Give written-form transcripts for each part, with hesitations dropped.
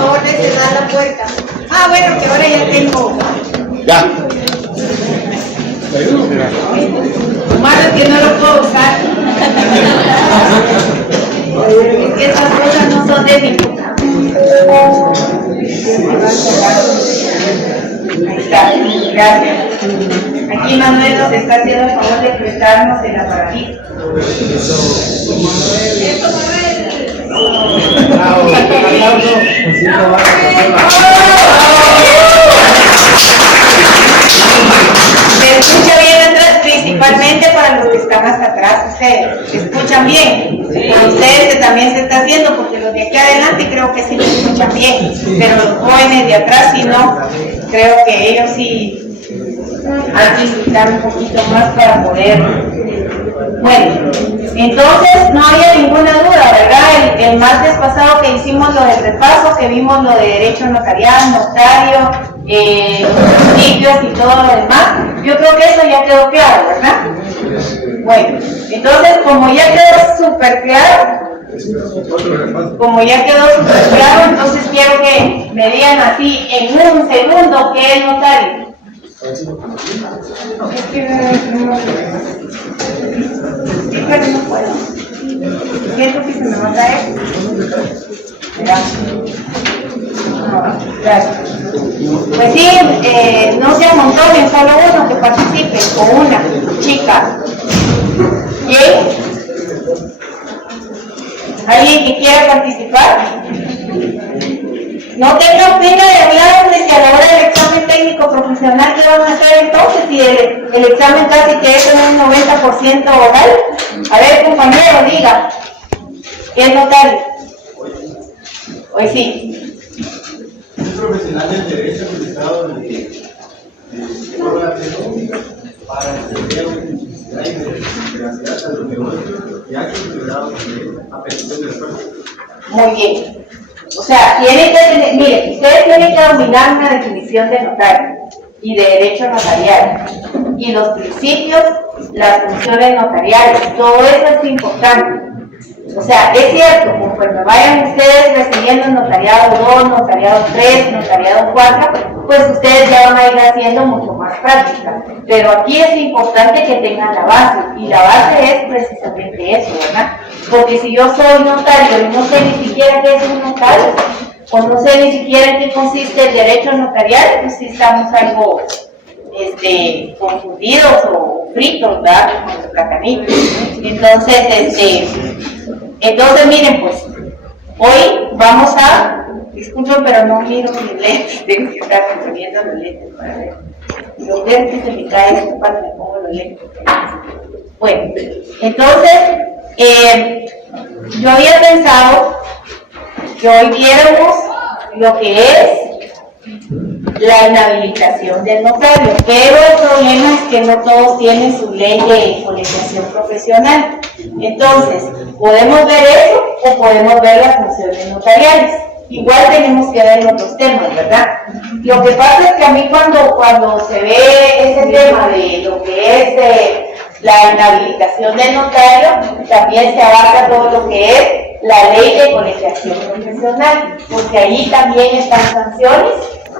favor de cerrar la puerta. Ah, bueno, que ahora ya tengo. Ya. Malo es que no lo puedo usar. Es que esas cosas no son de mi. Ahí está, gracias. Aquí Manuel nos está haciendo el favor de prestarnos el aparatito. ¿Se escucha bien atrás? Principalmente para los que están hasta atrás, ustedes. ¿Se escuchan bien? Por ustedes que también se está haciendo, porque los de aquí adelante creo que sí se escuchan bien, pero los jóvenes de atrás sí no. Creo que ellos sí hay que disfrutar un poquito más para poder. Bueno, entonces no había ninguna duda, ¿verdad? El martes pasado que hicimos lo del repaso, que vimos lo de derecho notarial, notario, principios y todo lo demás, yo creo que eso ya quedó claro, ¿verdad? Bueno, entonces como ya quedó súper claro, entonces quiero que me digan así en un segundo qué es notario. Es que no puedo. Siento que se me va a caer. Gracias. Pues sí, no se amontonen, solo uno que participe, o una chica. ¿Bien? ¿Alguien que quiera participar? No tengan pena de hablar de que a la hora del examen técnico profesional, ¿qué van a hacer entonces? Si el examen casi que es en un 90% oral. A ver, compañero, diga. ¿Qué es notario? Hoy sí. Un profesional del derecho habilitado para entender la veracidad de los negocios y actos celebrados a petición del pueblo. Muy bien. O sea, tienen que tener, miren, ustedes tienen que dominar una definición de notario y de derecho notarial y los principios, las funciones notariales, todo eso es importante. O sea, es cierto, conforme vayan ustedes recibiendo notariado 2, notariado 3, notariado 4, pues ustedes ya van a ir haciendo mucho más práctica. Pero aquí es importante que tengan la base, y la base es precisamente eso, ¿verdad? Porque si yo soy notario y no sé ni siquiera qué es un notario, o no sé ni siquiera en qué consiste el derecho notarial, pues sí estamos algo confundidos o fritos, ¿verdad? Con los platanitos. Entonces miren, pues, hoy vamos a, disculpen, pero no miro mis lentes, tengo que estar poniendo los lentes para ver. Los lentes se me caen esto cuando me pongo los lentes. Bueno, entonces, yo había pensado que hoy viéramos lo que es la inhabilitación del notario, pero el problema es que no todos tienen su ley de colegiación profesional. Entonces, podemos ver eso o podemos ver las funciones notariales. Igual tenemos que ver otros temas, ¿verdad? Lo que pasa es que a mí cuando se ve ese tema de lo que es la inhabilitación del notario, también se abarca todo lo que es la ley de colegiación profesional, porque allí también están sanciones,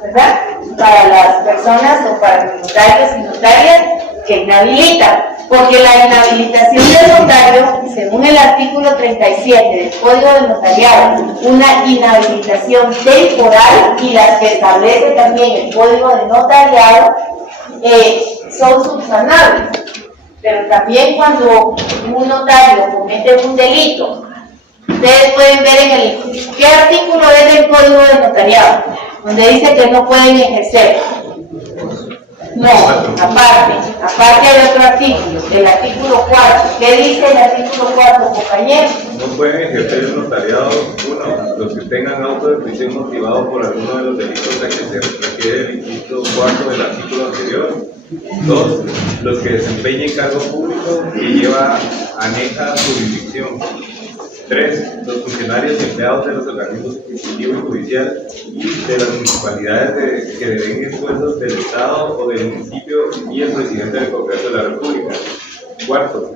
¿verdad? Para las personas o para los notarios y notarias que inhabilitan, porque la inhabilitación del notario, según el artículo 37 del Código del Notariado, una inhabilitación temporal, y las que establece también el Código del Notariado, son subsanables. Pero también cuando un notario comete un delito, ustedes pueden ver en qué artículo es del Código del Notariado, donde dice que no pueden ejercer. No, aparte hay otro artículo, el artículo 4. ¿Qué dice el artículo 4, compañeros? No pueden ejercer el notariado, 1, los que tengan auto de prisión motivado por alguno de los delitos a que se refiere el inciso 4 del artículo anterior. 2, los que desempeñen cargo público que lleva aneja jurisdicción. 3, los funcionarios y empleados de los organismos ejecutivo y judicial y de las municipalidades que devenguen sueldos del Estado o del municipio y el presidente del Congreso de la República. 4,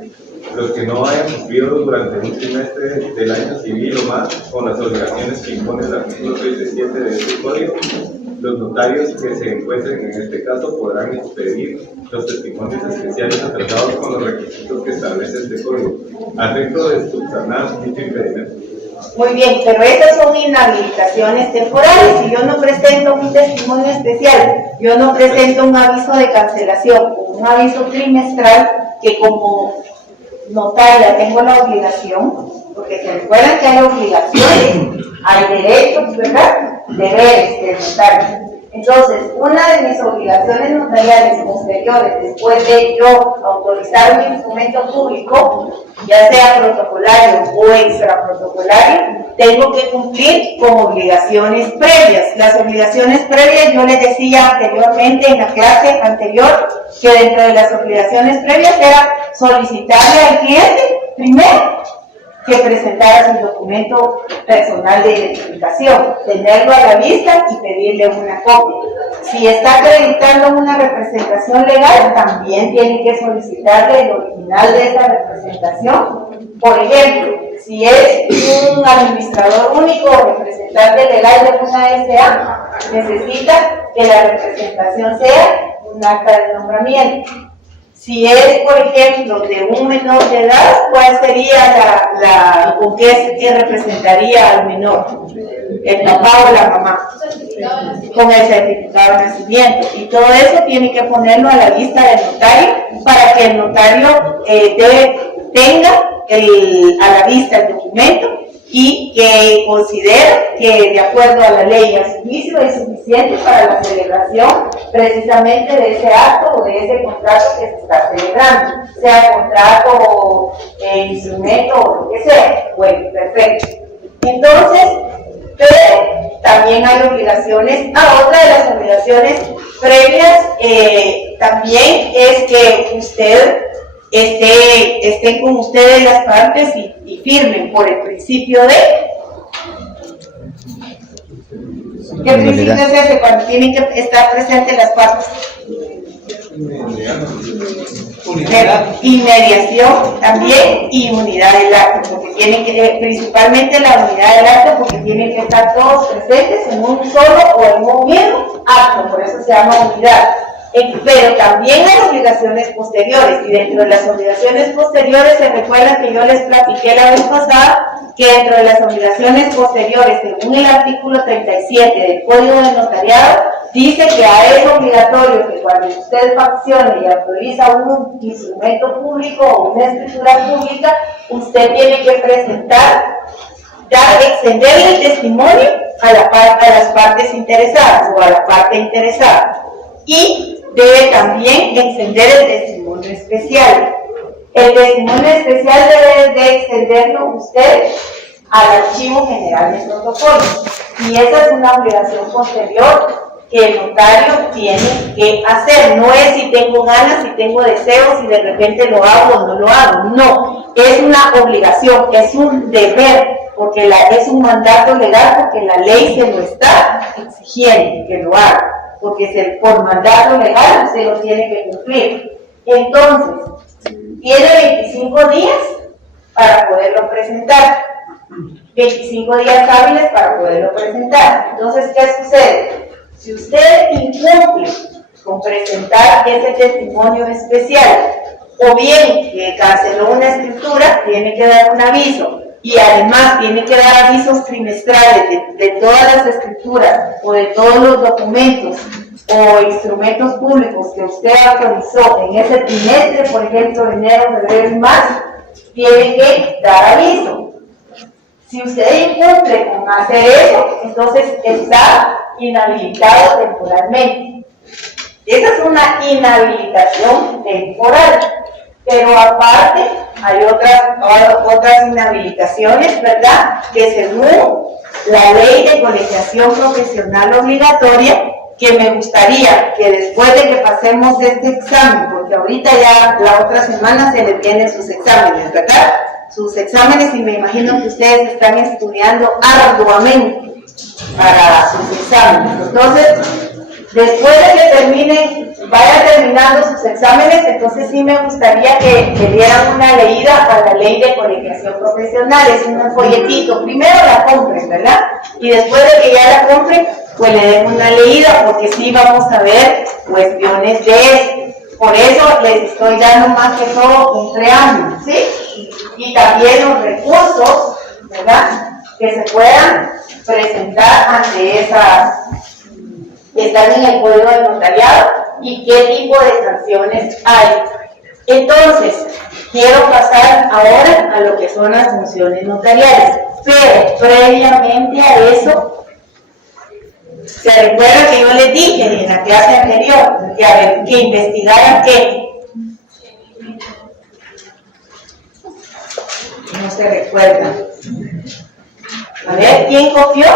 los que no hayan cumplido durante un trimestre del año civil o más con las obligaciones que impone el artículo 37 de este código, los notarios que se encuentren en este caso podrán expedir los testimonios especiales atrasados con los requisitos que establece este código, a efecto de subsanar dicho impedimento. Muy bien, pero esas son inhabilitaciones temporales. Si yo no presento un testimonio especial, yo no presento un aviso de cancelación o un aviso trimestral, que como notaria tengo la obligación, porque se recuerdan que hay obligaciones, hay derechos, ¿verdad? Deberes del notario. Entonces, una de mis obligaciones notariales posteriores, después de yo autorizar un instrumento público, ya sea protocolario o extraprotocolario, tengo que cumplir con obligaciones previas. Las obligaciones previas, yo les decía anteriormente en la clase anterior, que dentro de las obligaciones previas era solicitarle al cliente, primero, que presentara su documento personal de identificación, tenerlo a la vista y pedirle una copia. Si está acreditando una representación legal, también tiene que solicitarle el original de esa representación. Por ejemplo, si es un administrador único o representante legal de una SA, necesita que la representación sea un acta de nombramiento. Si es, por ejemplo, de un menor de edad, ¿cuál sería con qué representaría al menor? El papá o la mamá. Con el certificado de nacimiento. Y todo eso tiene que ponerlo a la vista del notario para que el notario tenga a la vista el documento y que considere que de acuerdo a la ley y a su juicio es suficiente para la celebración precisamente de ese acto o de ese contrato que se está celebrando, sea contrato, instrumento o lo que sea. Bueno, perfecto. Entonces, pero también hay obligaciones, otra de las obligaciones previas también es que estén con ustedes las partes y firmen por el principio de... ¿Qué principio es ese cuando tienen que estar presentes las partes? Inmediación también y unidad del acto, porque tienen que, principalmente la unidad del acto, porque tienen que estar todos presentes en un solo o en un mismo acto, por eso se llama unidad. Pero también hay obligaciones posteriores, y dentro de las obligaciones posteriores se recuerda que yo les platiqué la vez pasada que dentro de las obligaciones posteriores, según el artículo 37 del Código del Notariado, dice que es obligatorio que cuando usted faccione y autoriza un instrumento público o una escritura pública, usted tiene que presentar, extender el testimonio a las partes interesadas o a la parte interesada. Y debe también extender el testimonio especial. El testimonio especial debe de extenderlo usted al Archivo General de Protocolos. Y esa es una obligación posterior que el notario tiene que hacer. No es si tengo ganas, si tengo deseos, si de repente lo hago o no lo hago. No, es una obligación, es un deber, porque es un mandato legal, porque la ley se lo está exigiendo que lo haga. Porque por mandato legal se lo tiene que cumplir. Entonces, tiene 25 días para poderlo presentar. 25 días hábiles para poderlo presentar. Entonces, ¿qué sucede? Si usted incumple con presentar ese testimonio especial, o bien que canceló una escritura, tiene que dar un aviso. Y además tiene que dar avisos trimestrales de todas las escrituras o de todos los documentos o instrumentos públicos que usted autorizó en ese trimestre, por ejemplo, enero, febrero y marzo, tiene que dar aviso. Si usted incumple con hacer eso, entonces está inhabilitado temporalmente. Esa es una inhabilitación temporal. Pero aparte hay otras inhabilitaciones, ¿verdad? Que según la ley de colegiación profesional obligatoria, que me gustaría que después de que pasemos este examen, porque ahorita ya la otra semana se les vienen sus exámenes, ¿verdad? Sus exámenes, y me imagino que ustedes están estudiando arduamente para sus exámenes. Entonces, después de que terminen vayan terminando sus exámenes, entonces sí me gustaría que dieran una leída a la ley de colegiación profesional. Es un folletito, primero la compren, ¿verdad? Y después de que ya la compren, pues le den una leída, porque sí vamos a ver cuestiones de esto. Por eso les estoy dando más que todo un preámbulo, ¿sí? Y también los recursos, ¿verdad?, que se puedan presentar ante esas, están en el código de notariado, y qué tipo de sanciones hay. Entonces, quiero pasar ahora a lo que son las funciones notariales, pero previamente a eso, se recuerda que yo les dije en la clase anterior que investigaran qué. No se recuerda. A ver, ¿quién copió?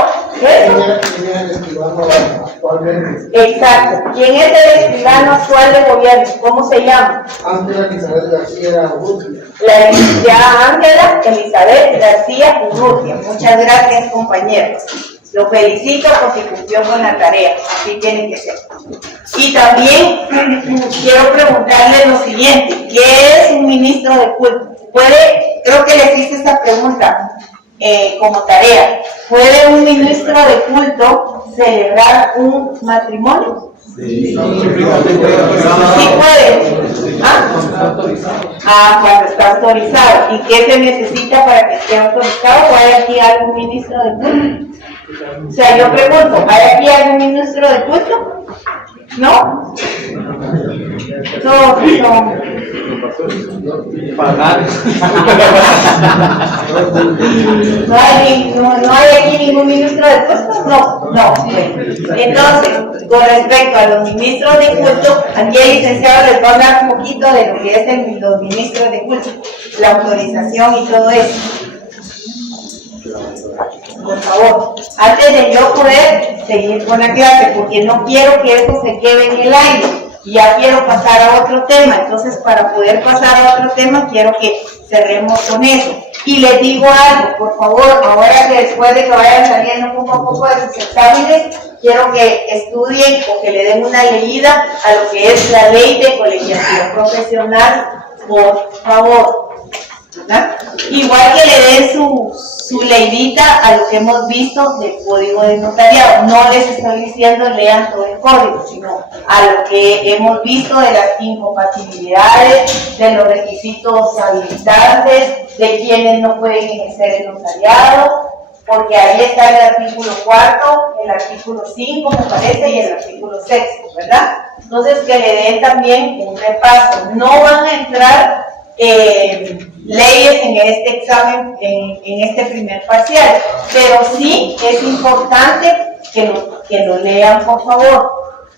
Exacto. ¿Quién es el escribano actual de gobierno? ¿Cómo se llama? Ángela Elizabeth García Urrutia. La licenciada Ángela Elizabeth García Urrutia. Muchas gracias, compañeros. Lo felicito porque cumplió con la tarea. Así tiene que ser. Y también quiero preguntarle lo siguiente. ¿Qué es un ministro de culto? Creo que les hice esta pregunta como tarea. ¿Puede un ministro de culto celebrar un matrimonio? Sí, Sí puede. Cuando está autorizado. ¿Y qué se necesita para que esté autorizado? ¿O hay aquí algún ministro de culto? O sea, yo pregunto, ¿hay aquí algún ministro de culto? ¿No? Todos son. ¿No hay aquí ningún ministro de culto? No. Entonces, con respecto a los ministros de culto, aquí el licenciado les va a hablar un poquito de lo que es los ministros de culto, la autorización y todo eso. Por favor, antes de yo poder seguir con la clase, porque no quiero que esto se quede en el aire, y ya quiero pasar a otro tema. Entonces, para poder pasar a otro tema, quiero que cerremos con eso. Y les digo algo, por favor, ahora que después de que vayan saliendo poco a poco de sus exámenes, quiero que estudien o que le den una leída a lo que es la ley de colegiación profesional, por favor. ¿Verdad? Igual que le den su leidita a lo que hemos visto del código de notariado. No les estoy diciendo lean todo el código, sino a lo que hemos visto de las incompatibilidades, de los requisitos habilitantes, de quienes no pueden ejercer el notariado, porque ahí está el artículo 4, el artículo 5 me parece, y el artículo 6, ¿verdad? Entonces que le den también un repaso. No van a entrar leyes en este examen, en este primer parcial, pero sí es importante que lo lean, por favor,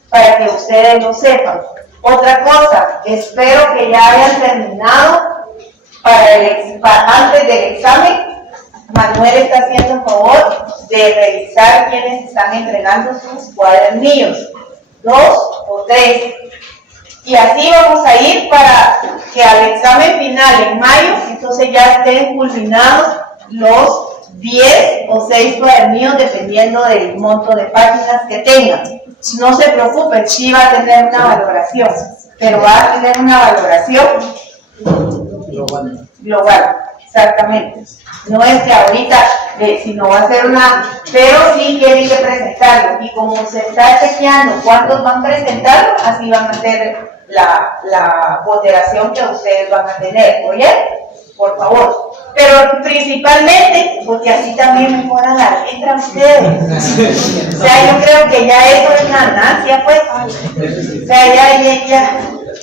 para que ustedes lo sepan. Otra cosa, espero que ya hayan terminado antes del examen. Manuel está haciendo el favor de revisar quienes están entregando sus cuadernillos, 2 o 3. Y así vamos a ir para que al examen final en mayo, entonces ya estén culminados los 10 o 6 cuadernillos dependiendo del monto de páginas que tengan. No se preocupen, sí va a tener una valoración, pero va a tener una valoración global, exactamente. No es que ahorita, sino va a ser pero sí tienen que presentarlo. Y como se está chequeando cuántos van presentando, así van a hacer la ponderación que ustedes van a tener, ¿oye? Por favor. Pero principalmente, porque así también mejoran la letra ustedes. O sea, yo creo que ya eso es una ganancia, pues. O sea,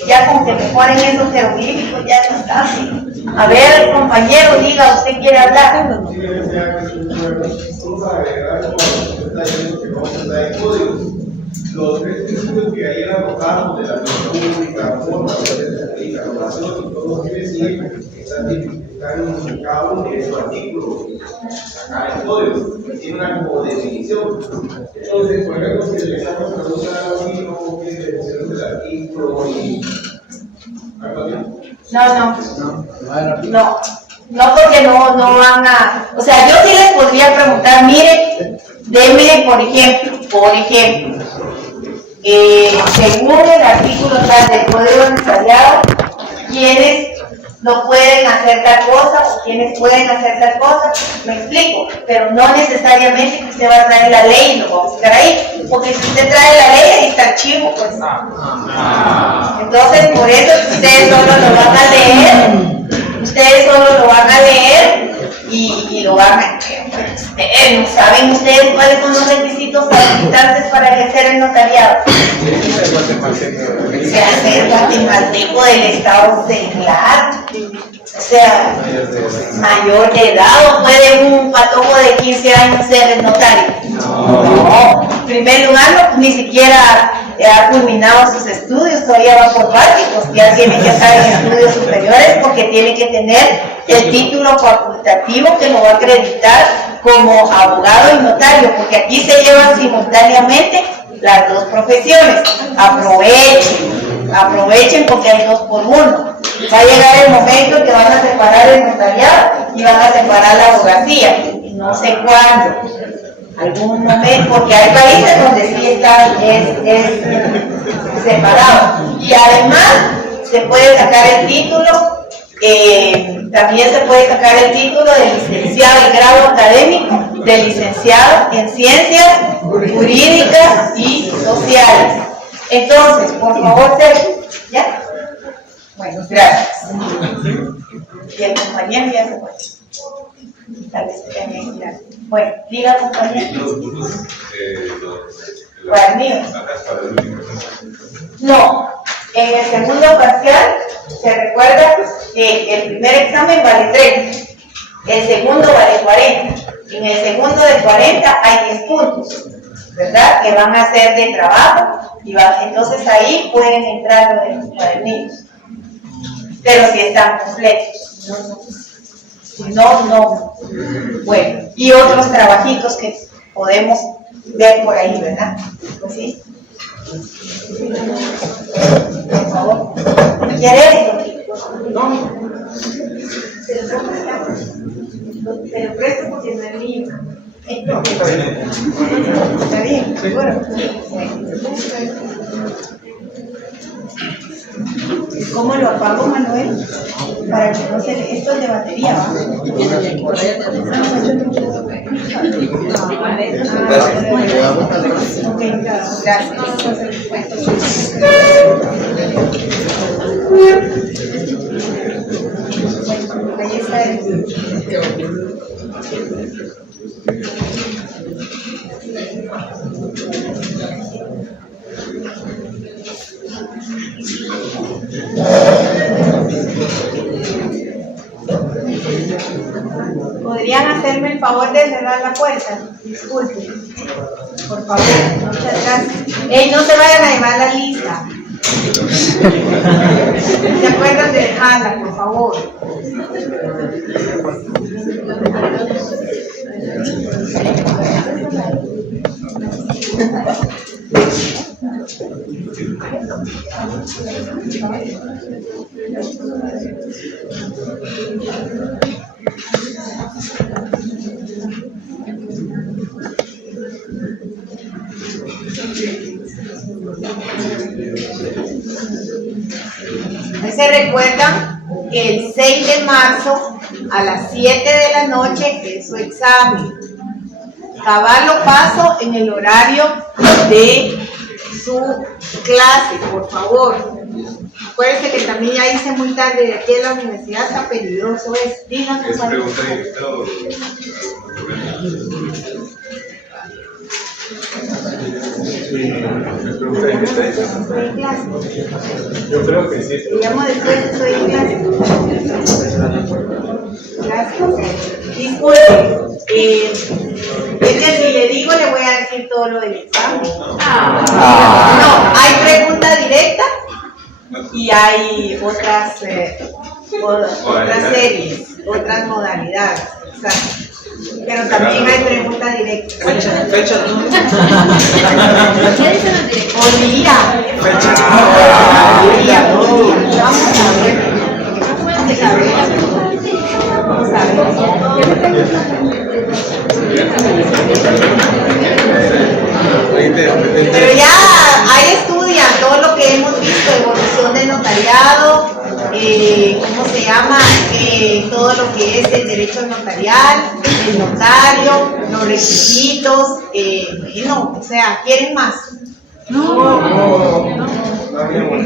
ya con que mejoren esos jeroglíficos, ya no está así. A ver, compañero, diga, ¿usted quiere hablar? Los 3 principios que ayer arrojamos de la pública, forma de la aprobación y todo lo que decir, están en cada uno de esos artículos, acá en el código, y tiene una codefinición. Entonces, por ejemplo, si le estamos preguntando a los mismos que definición del artículo y. No, porque no van a. O sea, yo sí les podría preguntar, mire, denme, por ejemplo, según el artículo tal del Código Notariado, quienes no pueden hacer tal cosa o quienes pueden hacer tal cosa, me explico, pero no necesariamente que usted va a traer la ley y lo va a buscar ahí, porque si usted trae la ley ahí está archivo, pues. Entonces, por eso ustedes solo lo van a leer, y lo van a ¿no saben ustedes cuáles son los requisitos habilitantes para ejercer el notariado? Se hace el guatemalteco del estado seglar, o sea, mayor de edad, o puede un patojo de 15 años ser el notario. No, en primer lugar, no, ni siquiera ha culminado sus estudios, todavía va por básicos, ya tiene que estar en estudios superiores porque tiene que tener el título facultativo que lo va a acreditar como abogado y notario, porque aquí se llevan simultáneamente las dos profesiones. Aprovechen porque hay 2 por 1. Va a llegar el momento que van a separar el notariado y van a separar la abogacía, no sé cuándo, algún momento, porque hay países donde sí está es separado. Y además se puede sacar el título, también se puede sacar el título de licenciado, el grado académico de licenciado en ciencias jurídicas y sociales. Entonces, por favor, Sergio, ¿ya? Bueno, gracias. Y el compañero ya se fue. Tal vez también, gracias. Bueno, diga, compañero. Para el mío. No, en el segundo parcial se recuerda que el primer examen vale 30, el segundo vale 40. En el segundo de 40 hay 10 puntos, ¿verdad? Que van a ser de trabajo y entonces ahí pueden entrar los cuadernillos. Pero si están completos, si no. Bueno, y otros trabajitos que podemos ver por ahí, ¿verdad? Pues sí. Por favor. ¿Quieres? No. Te lo presto porque no es mío. ¿Está bien? ¿Seguro? ¿Cómo lo apago, Manuel? Para que no se... Esto es de batería, ¿va? Ok, gracias. Ahí está el... ¿Podrían hacerme el favor de cerrar la puerta? Disculpen. Por favor, muchas gracias. ¡Ey, no se vayan a llevar la lista! ¿Se acuerdan de dejarla, por favor? ¿Se recuerdan que el 6 de marzo a las 7 de la noche es su examen? Cabal lo paso en el horario de su clase, por favor. Acuérdense que también ya hice muy tarde de aquí en la universidad, está peligroso es. Díganme. ¿Es pregunta directa o...? Estoy en clase. Yo creo que sí. Llamo después, estoy en clase. Gracias. Disculpe. Es que si le digo, le voy a decir todo lo del examen. No, hay pregunta directa y hay otras series, otras modalidades. Exacto. Pero también hay pregunta directa. Fecha, ¿no? Olvida. Vamos a ver. Pero ya hay llama todo lo que es el derecho notarial, el notario, los requisitos, no, o sea, ¿quieren más? No.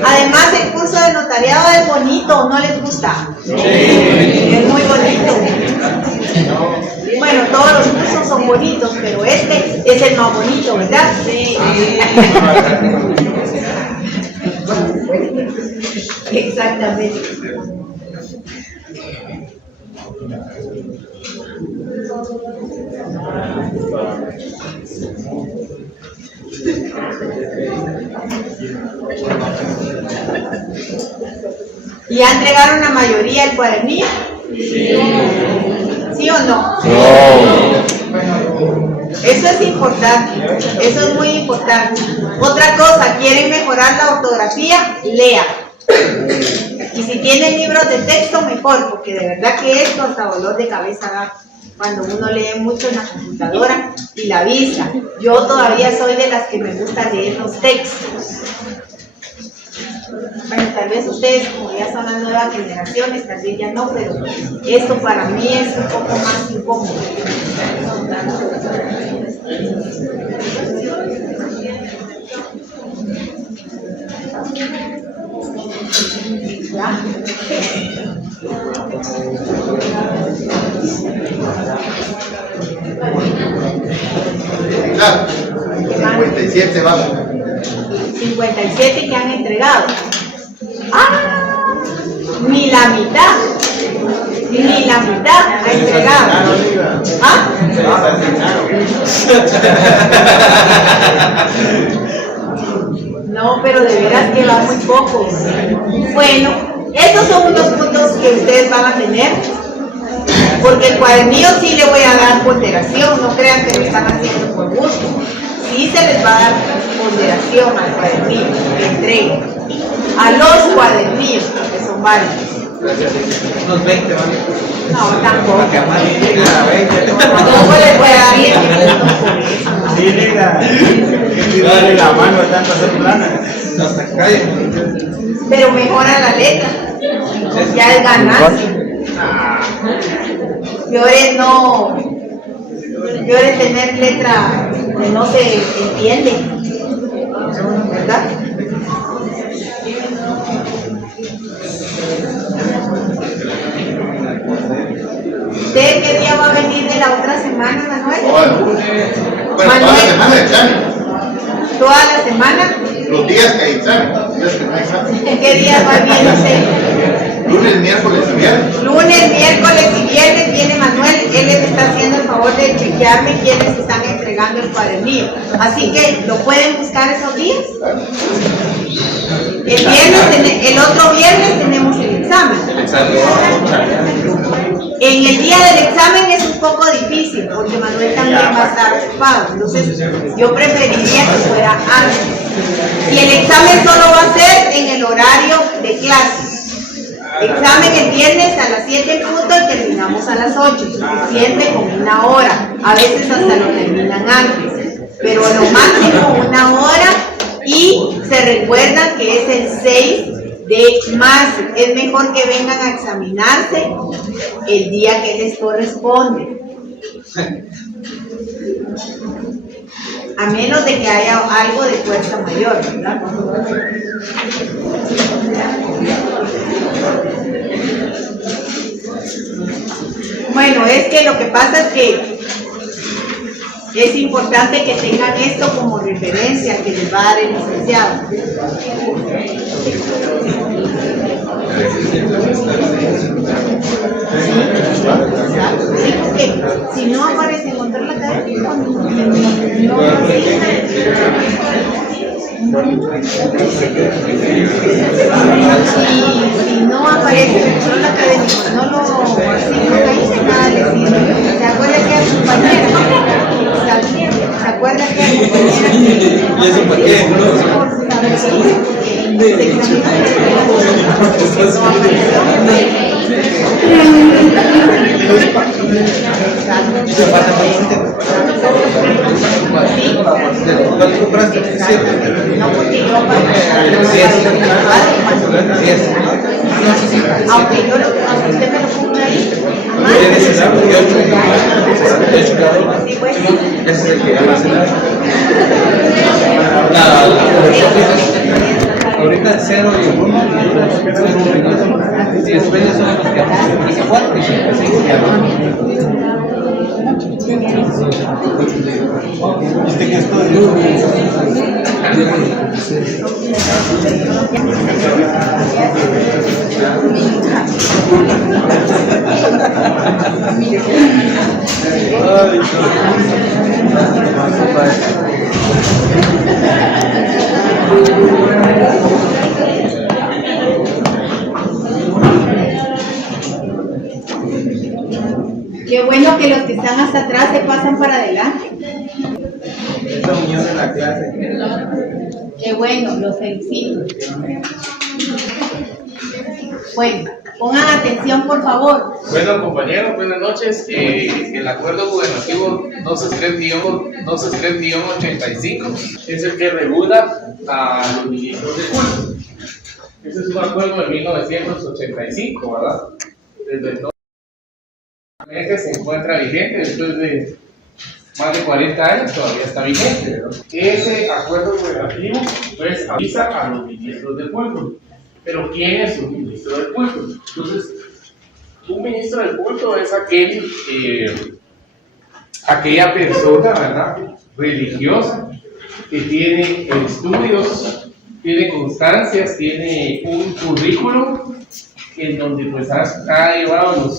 Además, el curso de notariado es bonito, ¿no les gusta? Sí. Es muy bonito. Bueno, todos los cursos son bonitos, pero este es el más bonito, ¿verdad? Sí. Exactamente. ¿Ya entregaron la mayoría el cuadernillo? ¿Sí o no? Eso es importante, eso es muy importante. Otra cosa, ¿quieren mejorar la ortografía? Lea. Y si tienen libros de texto, mejor, porque de verdad que esto hasta dolor de cabeza da cuando uno lee mucho en la computadora y la vista. Yo todavía soy de las que me gusta leer los textos. Bueno, tal vez ustedes, como ya son las nuevas generaciones, tal vez ya no, pero esto para mí es un poco más incómodo. ¿Ya? Claro, 57 vamos. 57 que han entregado. ¡Ah! Ni la mitad ha entregado. ¿Ah? No, pero de veras que va muy pocos. Bueno, estos son unos puntos que ustedes van a tener, porque el cuadernillo sí le voy a dar ponderación, no crean que lo están haciendo por gusto. Sí se les va a dar ponderación al cuadernillo que entreguen, a los cuadernillos, que son varios. Unos 20 van. No, tampoco. Tampoco les voy a dar 10 minutos por eso. Sí, negra. Dale la mano, tanto hacer plana. Hasta que cae. Pero mejora la letra. Ya es ganancia. Peor es tener letra que no se entiende, ¿verdad? ¿Usted qué día va a venir de la otra semana, Manuel? Bueno, toda la semana de examen. ¿Toda la semana? Los días que hay examen, los días que no hay examen. ¿Qué día va bien usted? Lunes, miércoles y viernes. Lunes, miércoles y viernes viene Manuel, él les está haciendo el favor de chequearme quiénes están entregando el cuadernillo. Así que, ¿lo pueden buscar esos días? El otro viernes tenemos el examen. En el día del examen es un poco difícil, porque Manuel también va a estar ocupado. Entonces, yo preferiría que fuera antes. Y el examen solo va a ser en el horario de clase. Examen el viernes a las 7 en punto y terminamos a las 8, suficiente con una hora, a veces hasta lo terminan antes, pero lo máximo una hora, y se recuerdan que es el 6 de marzo, es mejor que vengan a examinarse el día que les corresponde, a menos de que haya algo de fuerza mayor, ¿verdad? Bueno, es que lo que pasa es que es importante que tengan esto como referencia que les va a dar el licenciado. Sí, porque si no aparece en control académico, si no aparece en el control académico, no lo asignan ahí, de nada le sirve. ¿Se acuerda que a su compañera? ¿Se acuerda que a su compañera? ¿Y eso para qué? ¿Cuánto compraste? 7. No, porque yo Aunque yo lo que Sí, pues. Ese es el que almacena. Ahorita el 0 y el 1 y después de eso son los que hacen 4 y 5 que Qué bueno que los que están hasta atrás se pasan para adelante. esa unión de la clase. Qué bueno, los felicito. Bueno, pongan atención por favor. Bueno, compañeros, buenas noches. El acuerdo gubernativo 263-85 es el que regula a los ministros de culto. Ese es un acuerdo de 1985, ¿verdad? Desde entonces se encuentra vigente, después de más de 40 años todavía está vigente, ¿verdad? Ese acuerdo gubernativo pues avisa a los ministros de culto. Pero ¿quién es un ministro del culto? Entonces, un ministro del culto es aquella persona, ¿verdad?, religiosa, que tiene estudios, tiene constancias, tiene un currículum en donde pues ha llevado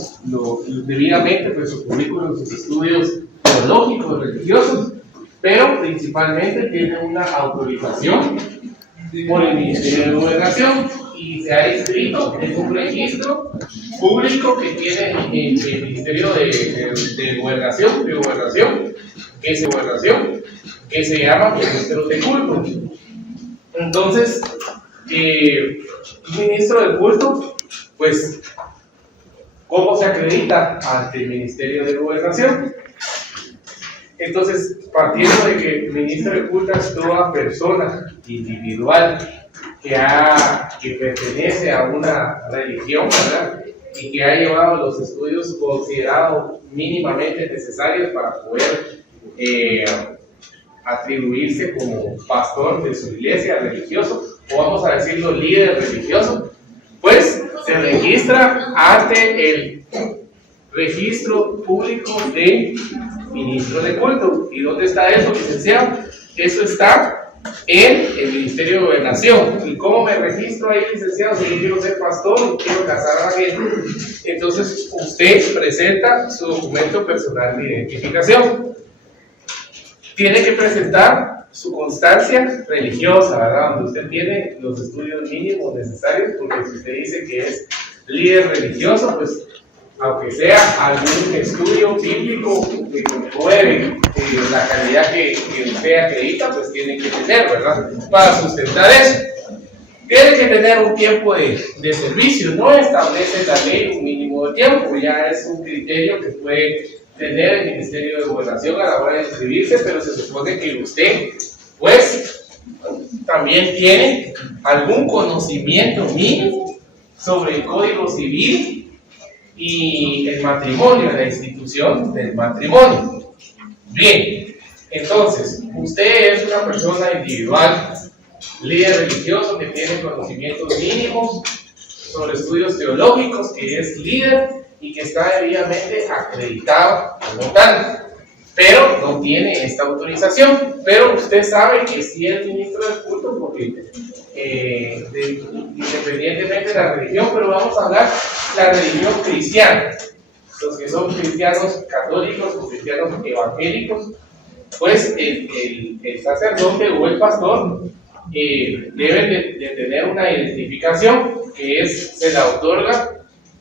debidamente pues, su currículum, sus estudios teológicos, religiosos, pero principalmente tiene una autorización por el Ministerio de Gobernación y se ha inscrito en un registro público que tiene el Ministerio de Gobernación, que se llama Ministro de Culto. Entonces, un ministro de culto, pues, ¿cómo se acredita ante el Ministerio de Gobernación? Entonces, partiendo de que el ministro de culto es toda persona individual que pertenece a una religión, ¿verdad?, y que ha llevado los estudios considerados mínimamente necesarios para poder atribuirse como pastor de su iglesia religioso, o vamos a decirlo líder religioso, pues se registra ante el registro público de ministros de culto. ¿Y dónde está eso, licenciado? Eso está en el Ministerio de Gobernación. ¿Y cómo me registro ahí, licenciado? Si yo quiero ser pastor y quiero casar a la gente, entonces usted presenta su documento personal de identificación. Tiene que presentar su constancia religiosa, ¿verdad?, donde usted tiene los estudios mínimos necesarios, porque si usted dice que es líder religioso, pues aunque sea algún estudio bíblico que compruebe la calidad que usted acredita, pues tiene que tener, ¿verdad?, para sustentar eso. Tiene que tener un tiempo de servicio, no establece la ley un mínimo de tiempo, ya es un criterio que puede tener el Ministerio de Gobernación a la hora de inscribirse, pero se supone que usted, pues, también tiene algún conocimiento mínimo sobre el Código Civil y el matrimonio, la institución del matrimonio. Bien, entonces, usted es una persona individual, líder religioso que tiene conocimientos mínimos sobre estudios teológicos, que es líder y que está debidamente acreditado como tal, pero no tiene esta autorización. Pero usted sabe que sí es ministro del culto, porque independientemente de la religión, pero vamos a hablar de la religión cristiana. Los que son cristianos católicos o cristianos evangélicos, pues el sacerdote o el pastor deben de tener una identificación que se la otorga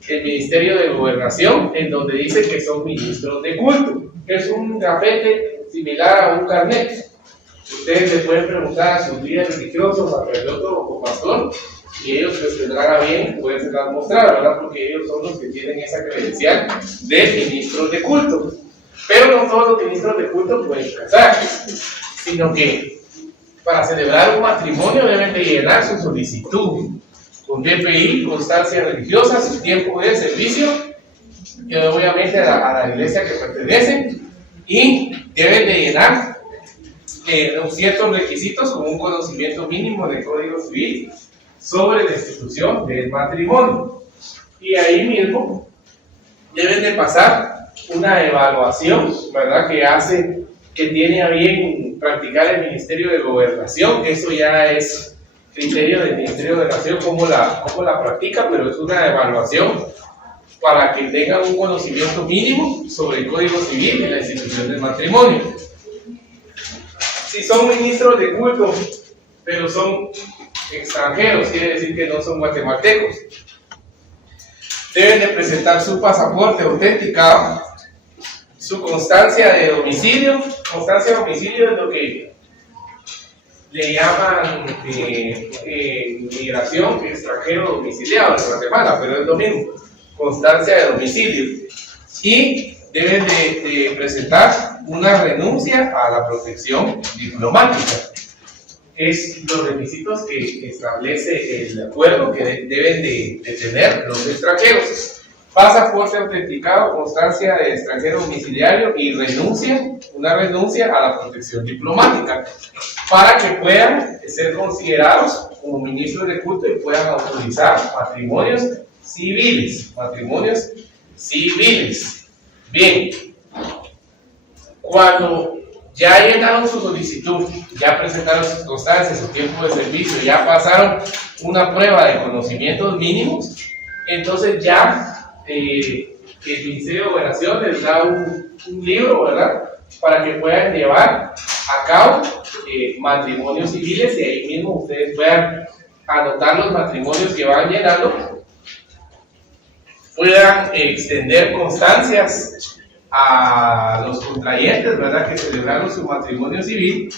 el Ministerio de Gobernación, en donde dice que son ministros de culto. Es un gafete similar a un carnet. Ustedes le pueden preguntar a sus líderes religiosos, sacerdote o pastor, y ellos pues tendrán a bien poderse mostrar, ¿verdad?, porque ellos son los que tienen esa credencial de ministros de culto. Pero no todos los ministros de culto pueden casar, sino que para celebrar un matrimonio deben de llenar su solicitud con DPI, constancia religiosa, su tiempo de servicio obviamente a la iglesia que pertenecen, y deben de llenar ciertos requisitos como un conocimiento mínimo del Código Civil sobre la institución del matrimonio. Y ahí mismo deben de pasar una evaluación, ¿verdad?, que tiene a bien practicar el Ministerio de Gobernación. Eso ya es criterio del Ministerio de Gobernación cómo la practica, pero es una evaluación para que tengan un conocimiento mínimo sobre el Código Civil y la institución del matrimonio. Si son ministros de culto, pero son extranjeros, quiere decir que no son guatemaltecos, deben de presentar su pasaporte autenticado, su constancia de domicilio. Constancia de domicilio es lo que le llaman migración extranjero domiciliado en Guatemala, pero es lo mismo, constancia de domicilio. Y deben de presentar una renuncia a la protección diplomática. Es los requisitos que establece el acuerdo que deben de tener los extranjeros. Pasaporte autenticado, constancia de extranjero domiciliario y una renuncia a la protección diplomática, para que puedan ser considerados como ministros de culto y puedan autorizar matrimonios civiles. Matrimonios civiles. Bien, cuando ya llenaron su solicitud, ya presentaron sus constancias, su tiempo de servicio, ya pasaron una prueba de conocimientos mínimos, entonces ya el Ministerio de Gobernación les da un libro, ¿verdad?, para que puedan llevar a cabo matrimonios civiles, y ahí mismo ustedes puedan anotar los matrimonios que van llenando, puedan extender constancias a los contrayentes, ¿verdad?, que celebraron su matrimonio civil,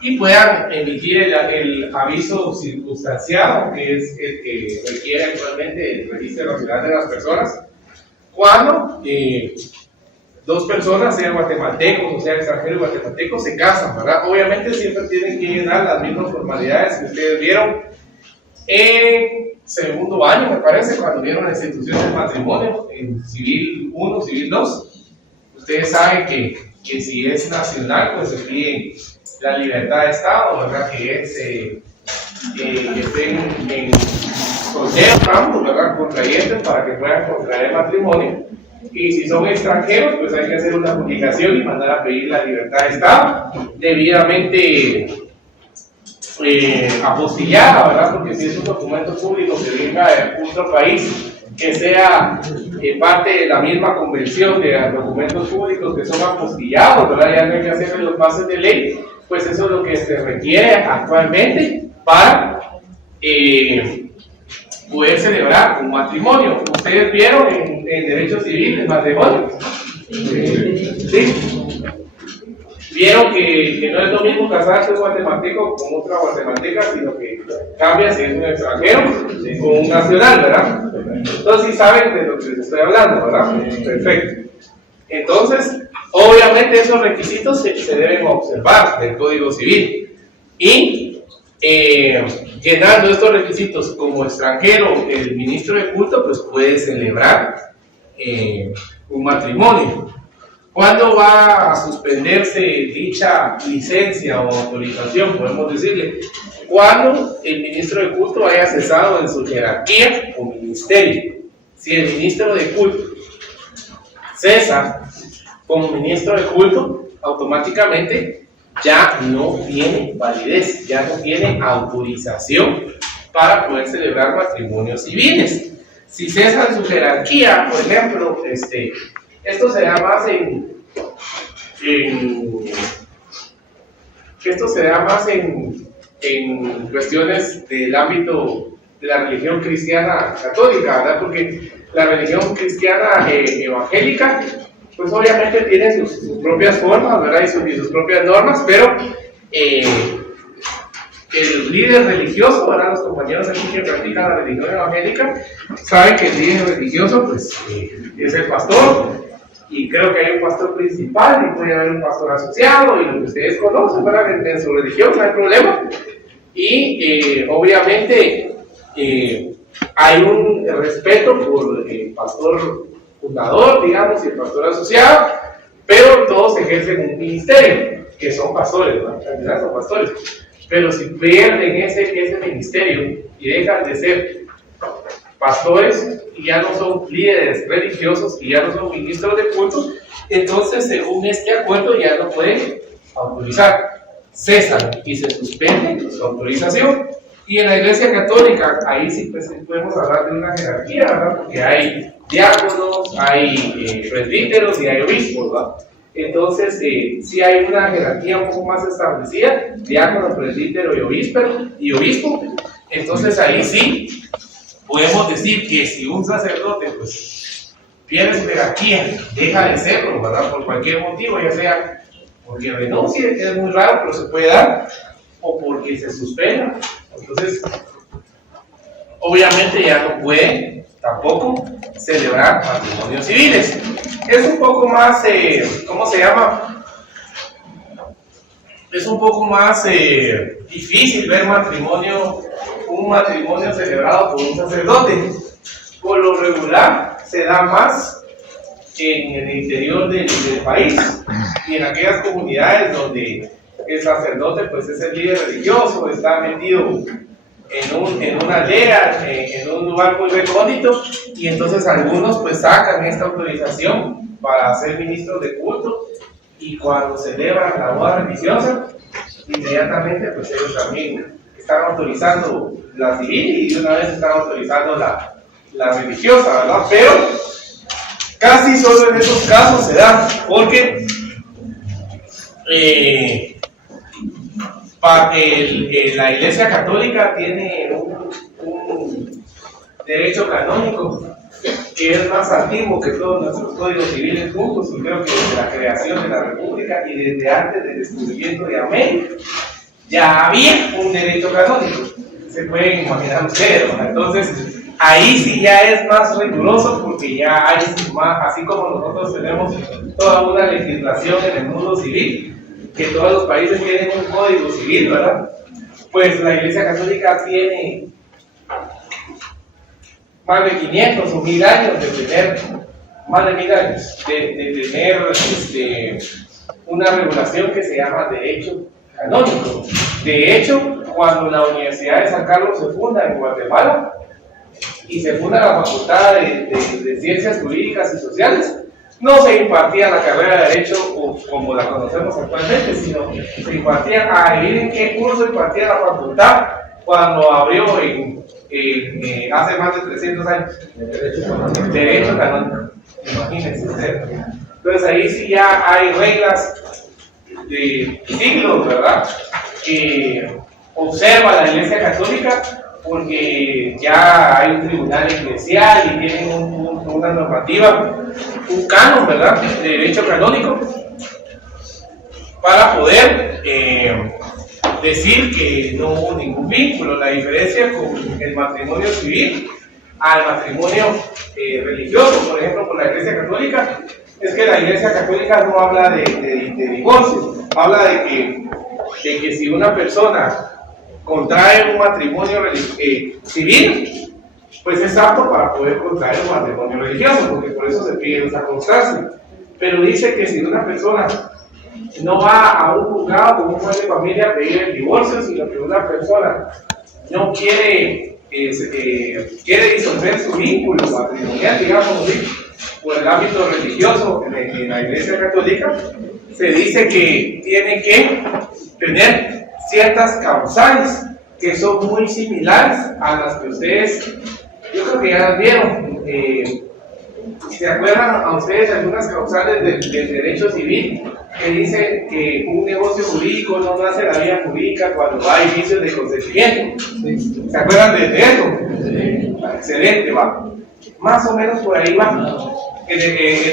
y puedan emitir el aviso circunstanciado, que es el que requiere actualmente el Registro Nacional de las Personas, cuando dos personas, sean guatemaltecos o sean extranjeros guatemaltecos, se casan, ¿verdad? Obviamente siempre tienen que llenar las mismas formalidades que ustedes vieron en segundo año, me parece, cuando vieron la institución del matrimonio, en Civil 1, Civil 2. Ustedes saben que si es nacional, pues se piden la libertad de Estado, ¿verdad?, que es que estén en solteros ambos, ¿verdad?, contrayentes, para que puedan contraer matrimonio. Y si son extranjeros, pues hay que hacer una publicación y mandar a pedir la libertad de Estado debidamente apostillada, ¿verdad?, porque si es un documento público que venga de otro país, que sea parte de la misma convención de documentos públicos que son apostillados, ¿verdad?, ya no hay que hacer los pases de ley, pues eso es lo que se requiere actualmente para poder celebrar un matrimonio. Ustedes vieron en derecho civil el matrimonio, ¿sí? Vieron que no es lo mismo casarse un guatemalteco con otra guatemalteca, sino que cambia si es un extranjero con un nacional, ¿verdad? Entonces sí saben de lo que les estoy hablando, ¿verdad? Perfecto. Entonces, obviamente esos requisitos se deben observar del Código Civil, y llenando estos requisitos como extranjero, el ministro de culto pues puede celebrar un matrimonio. ¿Cuándo va a suspenderse dicha licencia o autorización? Podemos decirle, cuando el ministro de culto haya cesado en su jerarquía o ministerio. Si el ministro de culto cesa como ministro de culto, automáticamente ya no tiene validez, ya no tiene autorización para poder celebrar matrimonios civiles. Si cesa en su jerarquía, por ejemplo, esto se da más en cuestiones del ámbito de la religión cristiana católica, ¿verdad? Porque la religión cristiana evangélica, pues obviamente tiene sus propias formas, ¿verdad?, y sus propias normas, pero el líder religioso, ¿verdad?, los compañeros aquí que practican la religión evangélica, saben que el líder religioso, pues, es el pastor, y creo que hay un pastor principal, y puede haber un pastor asociado, y lo que ustedes conocen, ¿verdad?, en su religión, no hay problema, y obviamente hay un respeto por el pastor fundador, digamos, y el pastor asociado, pero todos ejercen un ministerio, que son pastores, ¿no? En realidad son pastores. Pero si pierden ese ministerio y dejan de ser pastores y ya no son líderes religiosos y ya no son ministros de culto, entonces según este acuerdo ya no pueden autorizar. Cesan y se suspende su autorización. Y en la Iglesia Católica, ahí sí pues, podemos hablar de una jerarquía, ¿verdad? Porque hay diáconos, hay presbíteros y hay obispos, ¿verdad? Entonces, sí hay una jerarquía un poco más establecida, diácono, presbítero y obispo. Entonces, ahí sí podemos decir que si un sacerdote pues, pierde su jerarquía, deja de serlo, ¿verdad? Por cualquier motivo, ya sea porque renuncie, que es muy raro, pero se puede dar, o porque se suspenda. Entonces, obviamente ya no puede tampoco celebrar matrimonios civiles. Es un poco más, ¿cómo se llama? Es un poco más difícil ver un matrimonio celebrado por un sacerdote. Por lo regular se da más en el interior del país y en aquellas comunidades donde el sacerdote pues es el líder religioso, está metido en una aldea, en un lugar muy recóndito, y entonces algunos pues sacan esta autorización para ser ministros de culto, y cuando celebran la boda religiosa, inmediatamente pues ellos también están autorizando la civil y de una vez están autorizando la religiosa, ¿verdad? Pero casi solo en esos casos se da, porque la Iglesia Católica tiene un derecho canónico que es más antiguo que todos nuestros códigos civiles juntos, y creo que desde la creación de la República y desde antes del descubrimiento de América ya había un derecho canónico. Se pueden imaginar ustedes, ¿no? Entonces ahí sí ya es más riguroso, porque ya hay más, así como nosotros tenemos toda una legislación en el mundo civil, que todos los países tienen un código civil, ¿verdad? Pues la Iglesia Católica tiene más de 500 o 1000 años de tener, más de 1000 años de tener una regulación que se llama derecho canónico. De hecho, cuando la Universidad de San Carlos se funda en Guatemala y se funda la Facultad de Ciencias Jurídicas y Sociales, no se impartía la carrera de Derecho como la conocemos actualmente, sino se impartía, adivinen qué curso impartía la facultad cuando abrió hace más de 300 años. Derecho canónico. Imagínense ustedes. Entonces ahí sí ya hay reglas de siglos, ¿verdad? Que observa la Iglesia Católica, porque ya hay un tribunal eclesial y tienen una normativa, un canon, ¿verdad?, de derecho canónico, para poder decir que no hubo ningún vínculo. La diferencia con el matrimonio civil al matrimonio religioso, por ejemplo, con la Iglesia Católica, es que la Iglesia Católica no habla de divorcio, habla de que si una persona contrae un matrimonio civil, pues es apto para poder contraer un matrimonio religioso, porque por eso se pide esa constancia. Pero dice que si una persona no va a un juzgado como un juez de familia a pedir el divorcio, sino que una persona no quiere disolver su vínculo matrimonial, digamos así, por el ámbito religioso en la Iglesia Católica, se dice que tiene que tener ciertas causales que son muy similares a las que ustedes, yo creo que ya las vieron. ¿Se acuerdan a ustedes algunas causales del derecho civil que dice que un negocio jurídico no nace de la vía jurídica cuando hay vicios de consentimiento? ¿Se acuerdan de eso? Excelente, va. Más o menos por ahí va, en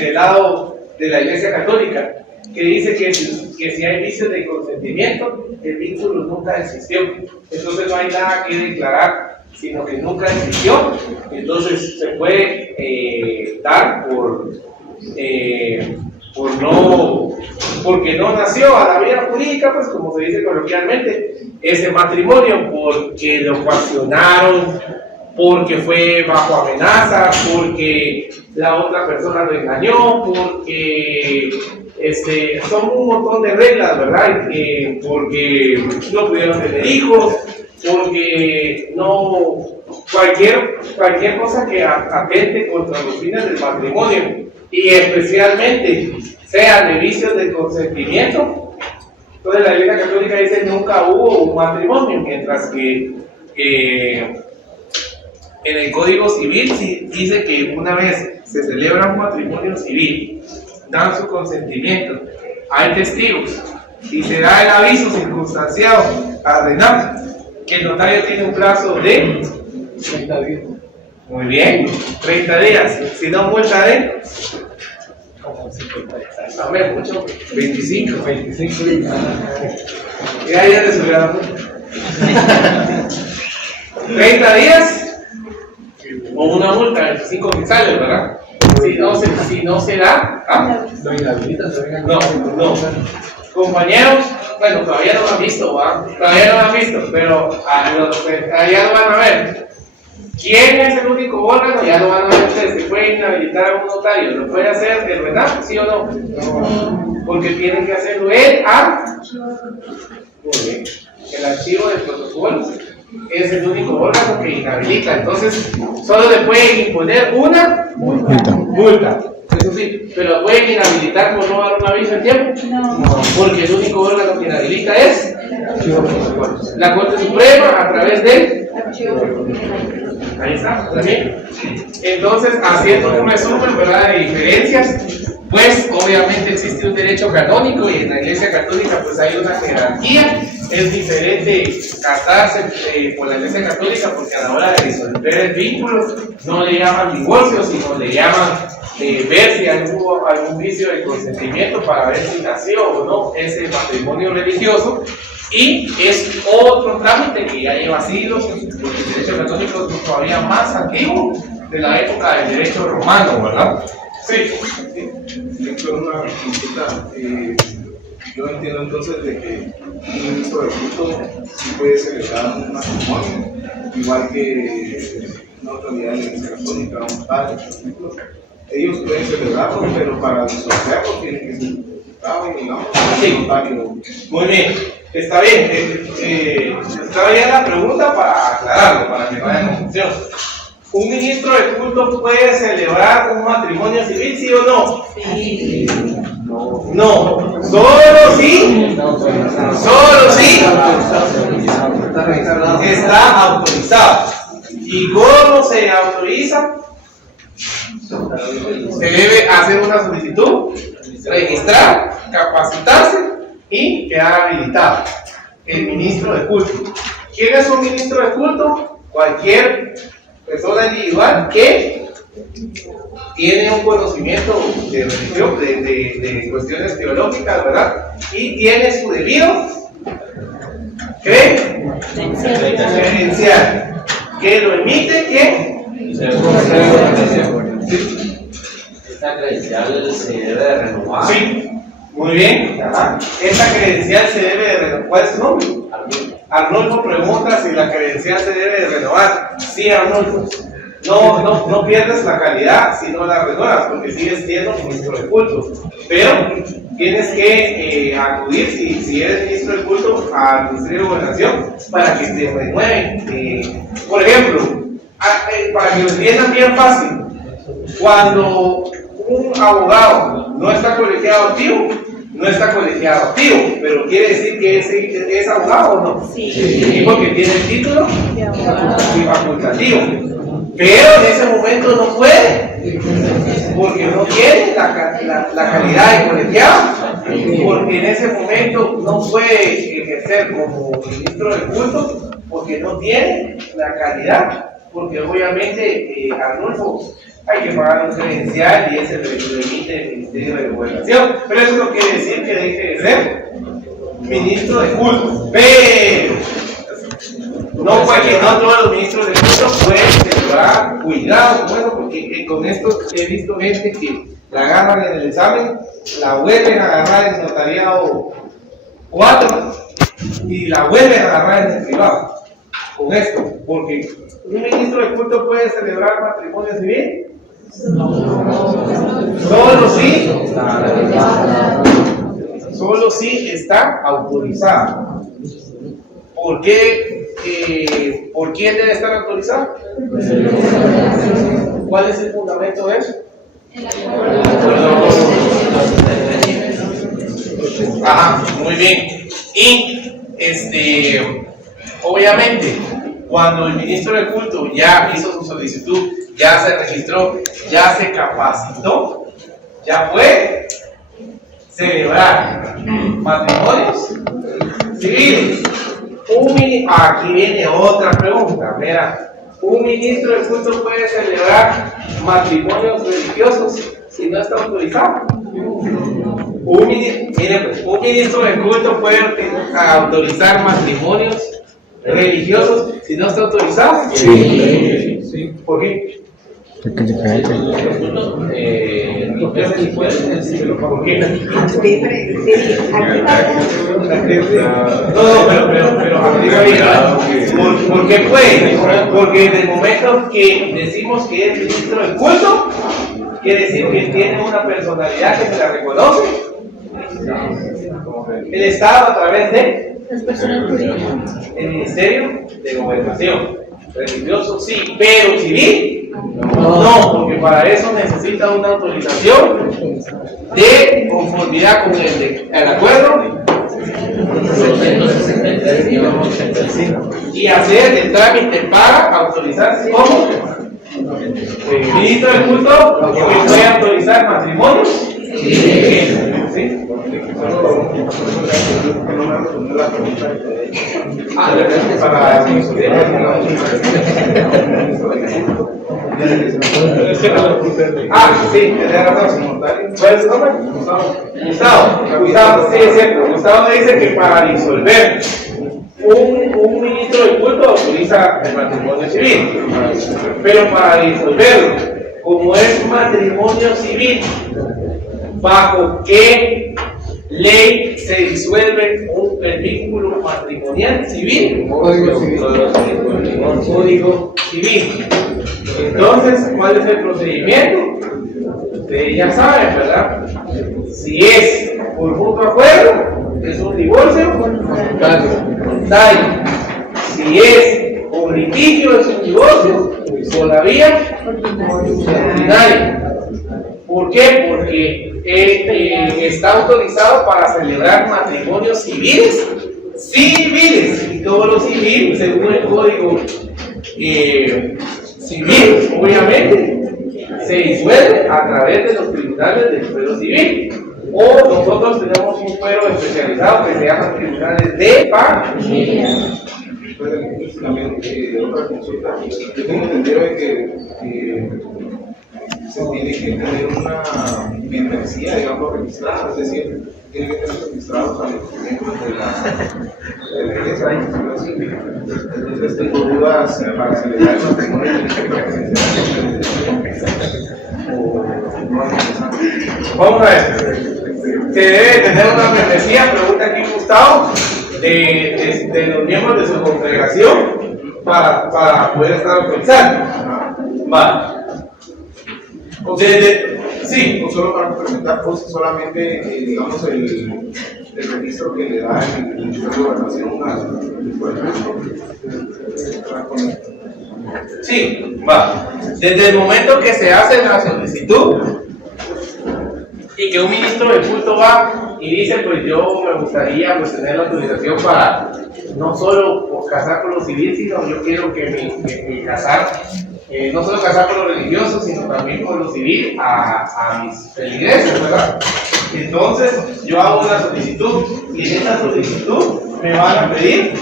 el lado de la Iglesia Católica, que dice que si hay vicios de consentimiento, el vínculo nunca existió. Entonces no hay nada que declarar, sino que nunca existió. Entonces se puede dar porque no nació a la vía jurídica, pues como se dice coloquialmente, ese matrimonio, porque lo ocasionaron porque fue bajo amenaza, porque la otra persona lo engañó, porque son un montón de reglas, ¿verdad? Porque no pudieron tener hijos, porque no, cualquier cosa que atente contra los fines del matrimonio, y especialmente sean de vicios de consentimiento. Entonces la Iglesia Católica dice nunca hubo un matrimonio, mientras que en el Código Civil sí dice que una vez se celebra un matrimonio civil, dan su consentimiento, hay testigos y se da el aviso circunstanciado a RENAP, que el notario tiene un plazo de 30 días. Muy bien, 30 días. Si no, multa de como 50 días. A ver, mucho, 25 días. Y ahí ya le subió la multa. 30 días o una multa de 25 quetzales, ¿verdad? Si no se da, ¿ah? No. Compañeros, bueno, todavía no lo han visto, ¿va? Todavía no lo han visto, pero allá lo van a ver. ¿Quién es el único órgano? Ya lo van a ver ustedes. ¿Se puede inhabilitar a un notario? ¿Lo puede hacer el RENAP, sí o no? No. Porque tienen que hacerlo él Muy bien. El archivo del protocolo es el único órgano que inhabilita. Entonces, solo le pueden imponer una multa. Eso sí, pero pueden inhabilitar por no dar un aviso en tiempo. No. Porque el único órgano que inhabilita es la Corte Suprema a través de ahí está, ¿también? Entonces, haciendo un resumen, ¿verdad?, de diferencias, pues obviamente existe un derecho canónico y en la Iglesia Católica pues hay una jerarquía. Es diferente casarse por la Iglesia Católica porque a la hora de disolver el vínculo no le llaman divorcio, sino le llaman ver si hubo algún vicio de consentimiento para ver si nació o no ese matrimonio religioso. Y es otro trámite que ya lleva siglos, porque el derecho católico es todavía más antiguo de la época del derecho romano, ¿verdad? Sí. Pero una consulta, yo entiendo entonces de que un ministro de culto sí puede celebrar un matrimonio, igual que una autoridad de la Iglesia Católica, un padre, por ejemplo. Ellos pueden celebrarlo, pero para disociarlo tienen que ser diputado, digamos, notario. Muy bien. Está bien, está bien la pregunta para aclararlo, para que no haya confusión. ¿Un ministro de culto puede celebrar un matrimonio civil, sí o no? Sí. No. ¿Solo sí? Solo sí. Está autorizado. ¿Y cómo se autoriza? Se debe hacer una solicitud, registrar, capacitarse y quedar habilitado. El ministro de culto. ¿Quién es un ministro de culto? Cualquier persona individual que tiene un conocimiento de religión, de cuestiones teológicas, ¿verdad? Y tiene su debido credencial. Que lo emite, ¿qué? Esta credencial se debe de renovar. Sí. Muy bien, esta credencial se debe de renovar. ¿Cuál es su nombre? Arnulfo pregunta si la credencial se debe de renovar. Sí, Arnulfo. No pierdes la calidad si no la renuevas, porque sigues siendo ministro de culto. Pero tienes que acudir, si eres ministro de culto, al Ministerio de Gobernación para que te renueven. Por ejemplo, para que lo entiendan bien fácil, cuando un abogado no está colegiado activo, pero quiere decir que es abogado o no. Sí. Porque tiene el título y facultativo. Pero en ese momento no puede, porque no tiene la calidad de colegiado, porque en ese momento no puede ejercer como ministro de culto, porque no tiene la calidad, porque obviamente Arnulfo hay que pagar un credencial y ese lo emite el Ministerio de Gobernación, pero eso no quiere decir que deje de ser ministro de culto. Pero no todos los ministros de culto pueden celebrar, cuidado con eso, porque con esto he visto gente que la agarran en el examen, la vuelven a agarrar en notariado 4 y la vuelven a agarrar en el privado. con esto, porque un ministro de culto puede celebrar matrimonio civil. Solo si está autorizado. ¿Por qué? ¿Por quién debe estar autorizado? ¿Cuál es el fundamento de eso? Ajá, muy bien. Y obviamente, cuando el ministro del culto ya hizo su solicitud, ya se registró, ya se capacitó, ya puede celebrar matrimonios civiles. Aquí viene otra pregunta. Mira, ¿un ministro del culto puede celebrar matrimonios religiosos si no está autorizado? Un ministro del culto puede autorizar matrimonios religiosos si no está autorizado. Sí. ¿Por qué? ¿Por qué? ¿Por qué puede? Porque en el momento que decimos que es ministro del culto, quiere decir que tiene una personalidad que se la reconoce el Estado a través de el Ministerio de Gobernación. Religioso sí, pero civil no, porque para eso necesita una autorización de conformidad con el acuerdo y hacer el trámite para autorizarse como ministro del culto, que puede autorizar matrimonios. ¿Sí? Sí, tenés razón. ¿Cuál es su nombre? Gustavo, sí, es cierto. Gustavo me dice que para disolver un ministro del culto autoriza el matrimonio civil, pero para disolverlo, como es matrimonio civil, ¿bajo qué ley se disuelve el vínculo matrimonial civil? Código civil. Entonces, ¿cuál es el procedimiento? Ustedes ya saben, ¿verdad? Si es por mutuo acuerdo, es un divorcio voluntario. Si es por litigio, es un divorcio por la vía ordinaria. ¿Por qué? Porque está autorizado para celebrar matrimonios civiles, y todo lo civil, según el código civil, obviamente, se disuelve a través de los tribunales del fuero civil. O nosotros tenemos un fuero especializado que se llama tribunales de familia. También otra consulta. Yo tengo entendido de que se tiene que tener una membresía, digamos, registrada, es decir, tiene que tener registrados a los miembros de la iglesia. Entonces tengo dudas para celebrar el matrimonio Vamos a ver. Se debe tener una membresía, pregunta aquí Gustavo, de los miembros de su congregación para poder estar autorizando. Vale. Sí. O solo para preguntar, pues solamente, digamos, el registro que le da el Ministerio de Gobernación Sí, va. Desde el momento que se hace la solicitud y que un ministro del culto va y dice, pues yo me gustaría pues tener la autorización para no solo casar por lo civil, sino yo quiero que mi casar, no solo casar por lo religioso, sino también por lo civil a mis feligreses, ¿verdad? Entonces yo hago una solicitud y en esta solicitud me van a pedir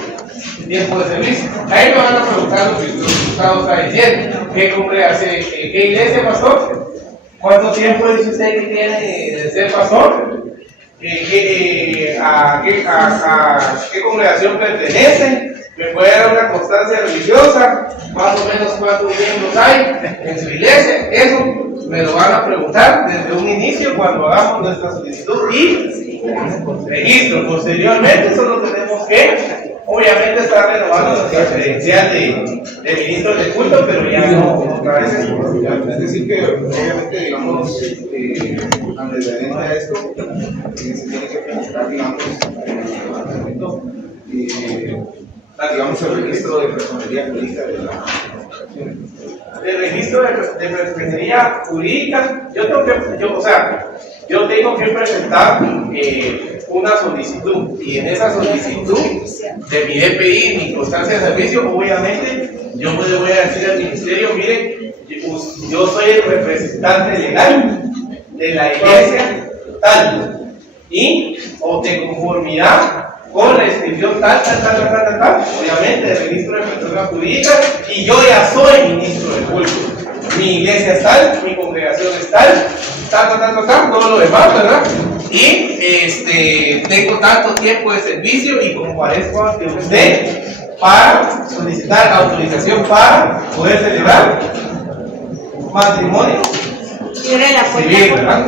tiempo de servicio. Ahí me van a preguntar lo que Gustavo está diciendo. ¿Qué iglesia, pastor? ¿Cuánto tiempo dice usted que tiene de ser pastor? ¿A qué congregación pertenece? ¿Me puede dar una constancia religiosa? Más o menos cuántos miembros hay en su iglesia. Eso me lo van a preguntar desde un inicio cuando hagamos nuestra solicitud y registro. Posteriormente solo tenemos que, obviamente, está renovando nuestra credencial de ministro de culto, pero ya no otra vez. Es decir, que obviamente, digamos, antecedente a esto, se tiene que presentar, digamos, digamos, el registro de personería jurídica de la el registro de personería jurídica, yo tengo que presentar una solicitud, y en esa solicitud de mi DPI, mi constancia de servicio, obviamente yo le voy a decir al ministerio, miren, yo soy el representante legal de la iglesia tal, y o de conformidad con la inscripción tal, obviamente el registro de personas jurídicas, y yo ya soy ministro de culto. Mi iglesia es tal, mi congregación es tal, todo lo demás, ¿verdad? Y tengo tanto tiempo de servicio y comparezco ante usted para solicitar autorización para poder celebrar matrimonio civil, ¿verdad?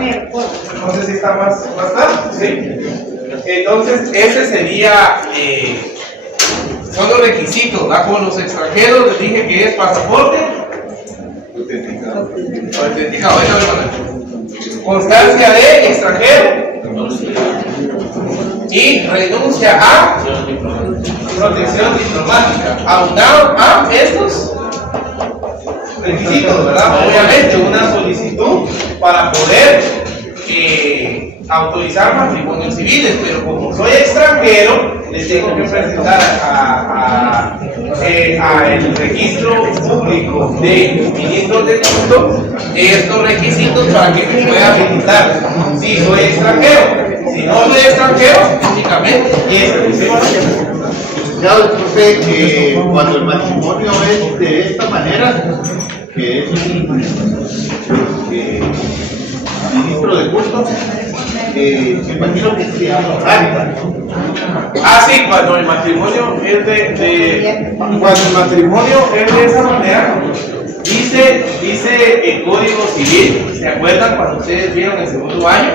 No sé si está más claro, ¿sí? Entonces, ese sería, son los requisitos, ¿verdad? Con los extranjeros les dije que es pasaporte autenticado, constancia de extranjero y renuncia a protección diplomática, aunado a estos requisitos, ¿verdad? Obviamente una solicitud para poder autorizar matrimonios civiles, pero como soy extranjero, les tengo que presentar el registro público de ministros de culto estos requisitos para que me pueda habilitar si soy extranjero. Si no soy extranjero, únicamente Ya profe, que cuando el matrimonio es de esta manera, que es ministro de culto, me imagino que se llama. sí, cuando el matrimonio es de esa manera, dice el Código Civil, ¿se acuerdan cuando ustedes vieron el segundo año?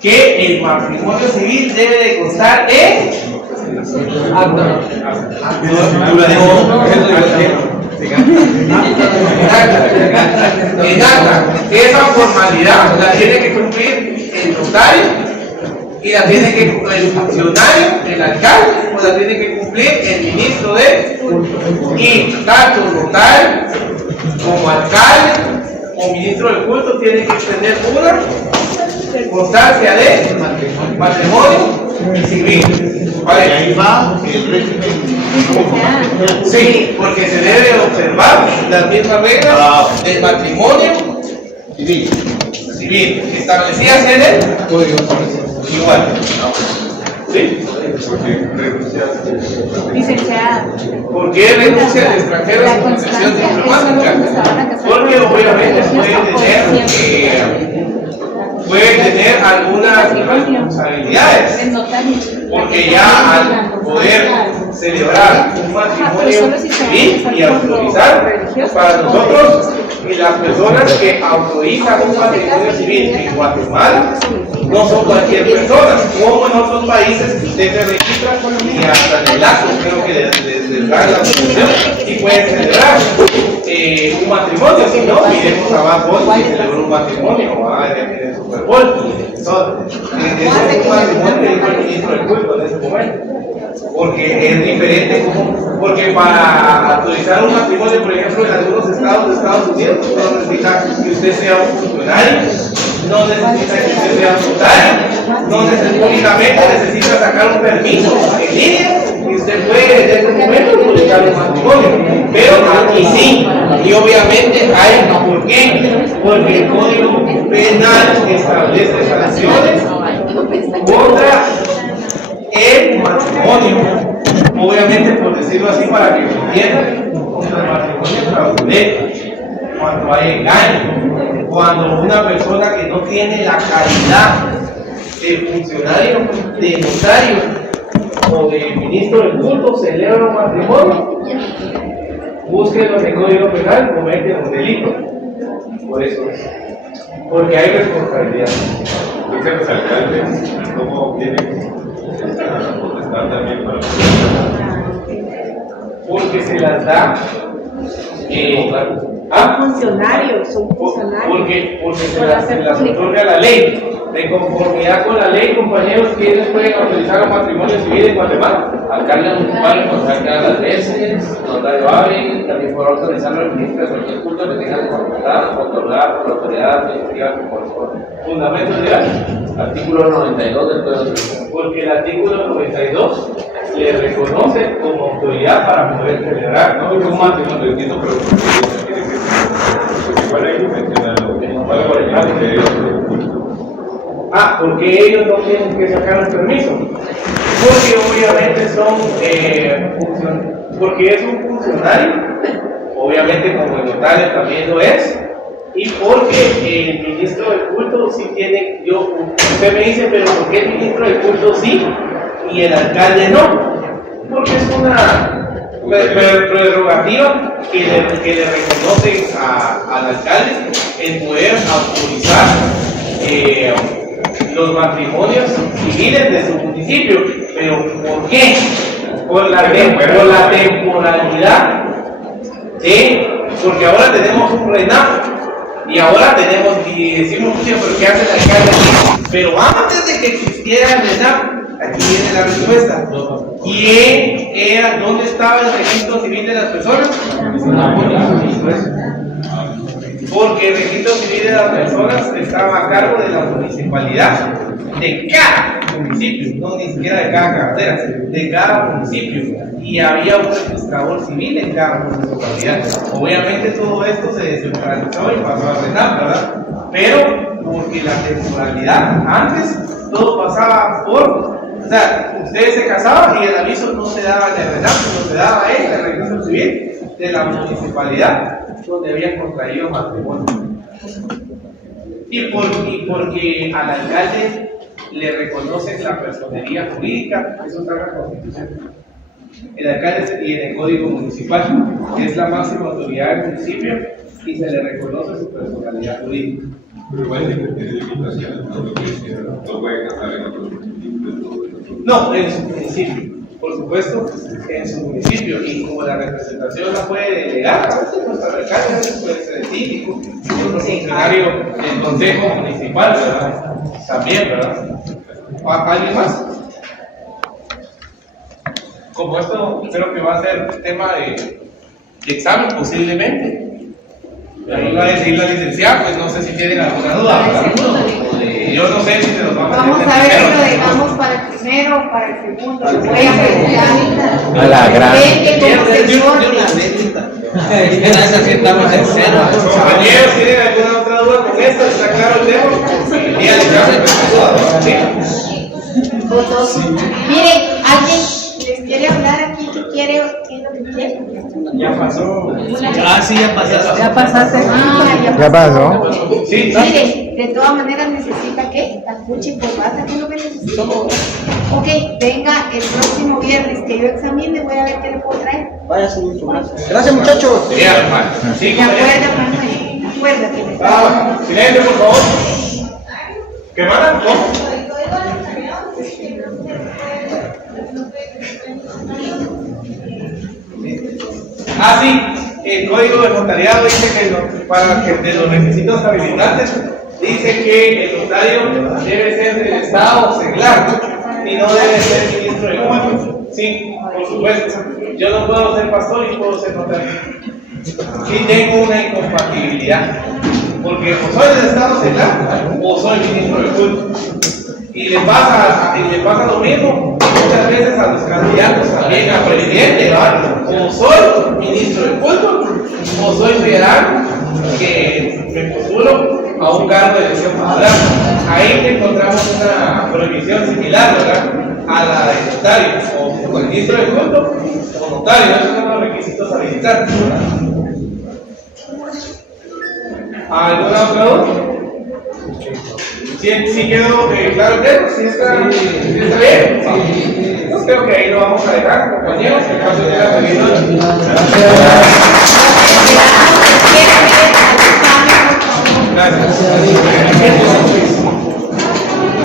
Que el matrimonio civil debe de constar en esa formalidad la tiene que cumplir el notario y la tiene que cumplir el funcionario, el alcalde, o la tiene que cumplir el ministro de culto. Y tanto notario como alcalde o ministro del culto tiene que tener una constancia de matrimonio civil. ¿Vale? Y ahí va el régimen. Sí, porque se debe observar las mismas reglas del matrimonio civil establecidas en el código igual. ¿Sí? Licenciada. ¿Por qué renuncia al extranjero a su protección diplomática? Porque obviamente puede tener algunas responsabilidades, porque ya al poder celebrar un matrimonio civil y autorizar para nosotros y las personas que autorizan un matrimonio civil en Guatemala no son cualquier persona, como en otros países que usted se registra y hasta en el acto creo que les dan la autorización y pueden celebrar un matrimonio. Si no, miremos a Bad Bunny que celebró un matrimonio en el Super Bowl. Es un matrimonio que dijo el ministro del culto en ese momento, porque es diferente, porque para autorizar un matrimonio, por ejemplo, en algunos estados de Estados Unidos, no necesita que usted sea un funcionario, no necesita que usted sea un notario, no únicamente necesita sacar un permiso en línea y usted puede en ese momento publicar un matrimonio. Pero aquí sí, y obviamente hay, ¿por qué? Porque el Código Penal establece sanciones contra el matrimonio, obviamente por decirlo así para que lo entiendan, contra el matrimonio fraudulento, cuando hay engaño, cuando una persona que no tiene la calidad de funcionario, de notario o de ministro del culto celebra un matrimonio, búsquenlo en el Código Penal, cometen un delito. Por eso es, porque hay responsabilidad. Dicen los alcaldes cómo tienen esta potestad también para porque se las da Funcionarios, son funcionarios. porque se las otorga la ley. De conformidad con la ley, compañeros, ¿quiénes pueden autorizar los matrimonios civiles en Guatemala? Alcalde municipal, concejal de las veces, notario hábil, también podrá autorizarlo el ministro de cualquier culto que tenga de facultad, otorgada por la autoridad administrativa que corresponde. Fundamento legal, artículo 92 del Código Civil. Porque el artículo 92 le reconoce como autoridad para poder celebrar, ¿no? Un matrimonio, entiendo, pero igual hay que mencionarlo. porque ellos no tienen que sacar el permiso. Porque obviamente porque es un funcionario, obviamente como el notario también lo es, y porque el ministro del culto sí tiene, usted me dice, pero ¿por qué el ministro del culto sí y el alcalde no? Porque es una prerrogativa que le reconoce al alcalde el poder autorizar los matrimonios civiles de su municipio. ¿Pero por qué? Por la temporalidad porque ahora tenemos un RENAP y ahora tenemos, y decimos, pero ¿qué hace el alcalde aquí? Pero antes de que existiera el RENAP, aquí viene la respuesta. ¿Dónde estaba el registro civil de las personas? Porque el registro civil de las personas estaba a cargo de la municipalidad, de cada municipio, no ni siquiera de cada carretera, de cada municipio, y había un registrador civil en cada municipalidad. Obviamente todo esto se descentralizó y pasó a RENAP, ¿verdad? Pero porque la temporalidad, antes todo pasaba o sea, ustedes se casaban y el aviso no se daba en el RENAP, sino se daba en el registro civil de la municipalidad donde habían contraído matrimonio. Y porque al alcalde le reconocen la personería jurídica, eso está en la Constitución. El alcalde tiene el Código Municipal, que es la máxima autoridad del municipio, y se le reconoce su personalidad jurídica. Pero igual tiene limitaciones, no puede casar en otros municipios. No, en su municipio, por supuesto, en su municipio, y como la representación la puede delegar, a veces nuestro alcalde, a veces puede ser el síndico, otro funcionario del consejo municipal, ¿verdad? También, ¿verdad? ¿Alguien más? Como esto creo que va a ser tema de examen posiblemente. Ahí va a decir la licenciada, pues no sé si tienen alguna duda. Yo no sé si se los vamos a Vamos a ver si lo dejamos para el primero o para el segundo. Lo voy a preguntar. A la gran. Depende cómo se sorte. Compañeros, ¿tienen alguna otra duda con esto? ¿Está claro el tema? Díganle, Miren, alguien les quiere hablar aquí, ¿qué es lo que quiere? Ya pasó. Sí, ya pasaste. Ya pasaste. ¿Ya pasó? Sí. Mire, de todas maneras necesita ¿qué? Tacuchi y corbata, ¿qué es lo que necesita? Ok, venga el próximo viernes que yo examine, voy a ver qué le puedo traer. Váyase mucho más. Gracias, muchachos. Sí, hermano. Sí, ¿De acuerdo, Manuel? Acuérdate. Silencio, por favor. ¿Qué mandan? ¿Cómo? Sí, el código de notariado dice que para que de los requisitos habilitantes dice que el notario debe ser del Estado seglar y no debe ser ministro del culto. Sí, por supuesto. Yo no puedo ser pastor y puedo ser notario. Sí tengo una incompatibilidad, porque o soy del Estado seglar o soy ministro del culto. Y le pasa lo mismo muchas veces a los candidatos también a presidente, ¿verdad? O soy ministro del culto, o soy federal, que me postulo a un cargo de elección popular. Ahí encontramos una prohibición similar, ¿verdad? A la de notario, o ministro del culto, o notario. Esos son los requisitos habilitantes, ¿verdad? ¿Alguna otra duda? ¿Sí quedó claro el tema? ¿Sí está bien? Yo creo que ahí lo vamos a dejar, compañeros. En caso de la reunión. Gracias.